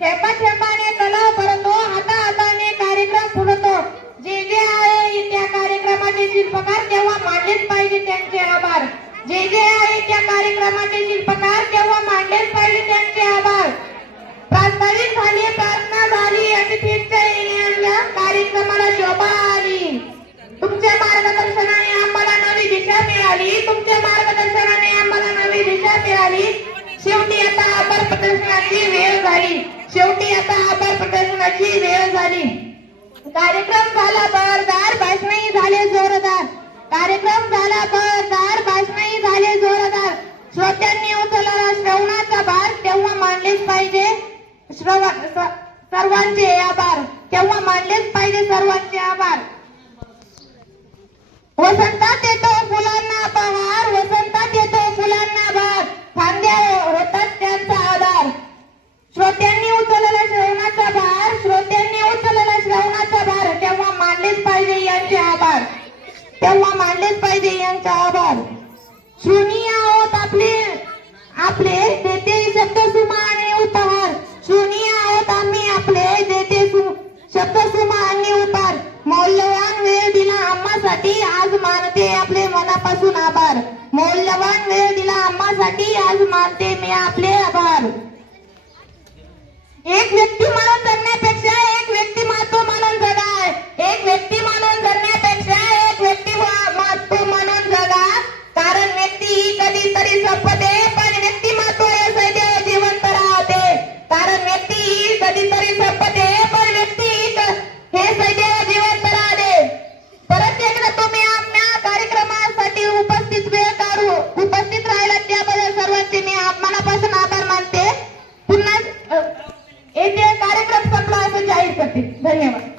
थेंबा थेंबाने तलाव भरतो, हाता हाताने कार्यक्रम फुलतो. जे जे आहे त्या कार्यक्रमाचे शिल्पकार तेव्हा मानलेच पाहिजे त्यांचे आभार. जे जे आहे त्या कार्यक्रमाचे शिल्पकार तेव्हा मानलेच पाहिजे त्यांचे आभार. प्रास्ताविक झाली, प्रार्थना झाली आणि फिरच्या येण्याच्या कार्यक्रमाला शोभा आली. तुमच्या मार्गदर्शनाने आम्हाला नवी दिशा मिळाली. तुमच्या मार्गदर्शनाने आम्हाला नवी दिशा मिळाली. शेवटी आता आभार प्रदर्शनाची वेळ झाली. शेवटी आता आभार प्रदर्शनाची वेळ झाली. कार्यक्रम झाला बरदार, भाषणही झाले जोरदार. कार्यक्रम झाला बरदार, भाषणही झाले जोरदार. श्रोत्यांनी उचलला श्रवणाचा भार, तेव्हा मानलेच पाहिजे सर्वांचे आभार. तेव्हा मानलेच पाहिजे सर्वांचे आभार. वसंतात येतो फुलांना बहार, वसंतात येतो फुलांना बहार. फांद्या होतात त्यांचा आधार. श्रोत्यांनी उचलला श्रवणाचा भार, श्रोत्यांनी उचलला श्रवणाचा भार. तेव्हा मानलेच पाहिजे यांचे आभार. तेव्हा मानलेच पाहिजे यांचा आभार. श्रुणी आहोत आपले आपले देते शब्द सुमा आणि उपहार. श्रुणी आहोत आम्ही आपले देते शब्द सुमा आणि उपहार. मौल्यवान वेळ दिला आम्हासाठी, आज मानते आपले मनापासून आभार. मौल्यवान वेळ दिला आम्हासाठी, आज मानते मी आपले आभार. एक व्यक्ती म्हणून जगण्यापेक्षा एक व्यक्तिमत्व म्हणून जगा. एक व्यक्ती म्हणून जगण्यापेक्षा एक व्यक्तिमत्व म्हणून जगा. कारण व्यक्ती ही कधीतरी संपते, पण व्यक्तिमत्व हे सदैव जिवंत राहते. कारण व्यक्ती ही कधीतरी संपते, पण व्यक्ती हे सदैव जिवंत राहते. परत एकदा तुम्ही आमच्या कार्यक्रमासाठी उपस्थित राहिला त्याबद्दल सर्वांचे मी मनापासून आभार मानते. पुन्हा येथे कार्यक्रम संपला असं जाहीर करते. धन्यवाद.